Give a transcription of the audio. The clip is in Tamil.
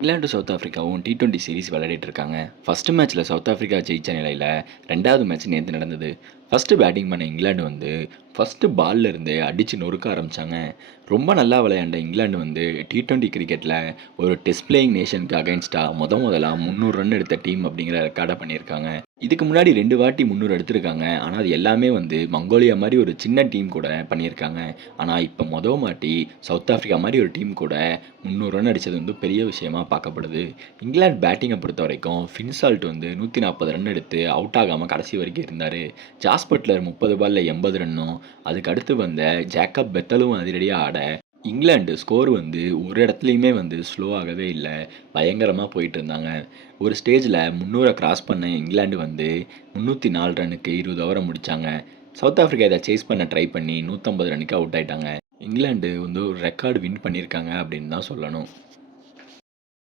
இங்கிலாந்து சவுத் ஆஃப்ரிக்காவும் டி டுவெண்ட்டி சீரிஸ் விளையாடிட்டு இருக்காங்க. ஃபஸ்ட்டு மேட்ச்சில் சவுத் ஆஃப்ரிக்கா ஜெயிச்ச நிலையில் ரெண்டாவது மேட்ச் நேற்று நடந்தது. ஃபஸ்ட்டு பேட்டிங் பண்ண இங்கிலாந்து வந்து ஃபஸ்ட்டு பாலில் இருந்து அடித்து நொறுக்க ஆரம்பித்தாங்க ரொம்ப நல்லா விளையாண்ட இங்கிலாந்து வந்து டி ட்வெண்ட்டி கிரிக்கெட்டில் ஒரு டெஸ்ட் பிளேயிங் நேஷனுக்கு அகைன்ஸ்டாக முத முதலாக முந்நூறு ரன் எடுத்த டீம் அப்படிங்கிற ரெக்கார்டை பண்ணியிருக்காங்க. இதுக்கு முன்னாடி ரெண்டு வாட்டி முந்நூறு எடுத்திருக்காங்க. ஆனால் அது எல்லாமே வந்து மங்கோலியா மாதிரி ஒரு சின்ன டீம் கூட பண்ணியிருக்காங்க. ஆனால் இப்போ மொதல் மாட்டி சவுத் ஆஃப்ரிக்கா மாதிரி ஒரு டீம் கூட முந்நூறு ரன் அடித்தது வந்து பெரிய விஷயமா பார்க்கப்படுது. இங்கிலாந்து பேட்டிங்கை பொறுத்த வரைக்கும் ஃபின்சால்ட் வந்து நூற்றி நாற்பது ரன் எடுத்து அவுட் ஆகாமல் கடைசி வரைக்கும் இருந்தார். ஜாஸ் பட்லர் முப்பது பாலில் எண்பது ரன்னும் அதுக்கு அடுத்து வந்த ஜேக்கப் பெத்தலும் அதிரடியாக ஆட இங்கிலாந்து ஸ்கோர் வந்து ஒரு இடத்துலையுமே வந்து ஸ்லோ ஆகவே இல்லை பயங்கரமாக போயிட்டு இருந்தாங்க. ஒரு ஸ்டேஜில் முந்நூறை கிராஸ் பண்ண இங்கிலாந்து வந்து முந்நூற்றி நாலு ரன்னுக்கு இருபது ஓவரை முடித்தாங்க சவுத் ஆஃப்ரிக்கா இதை சேஸ் பண்ண ட்ரை பண்ணி நூற்றம்பது ரன்னுக்கு அவுட் ஆயிட்டாங்க. இங்கிலாந்து வந்து ஒரு ரெக்கார்டு வின் பண்ணியிருக்காங்க அப்படின்னு தான் சொல்லணும்.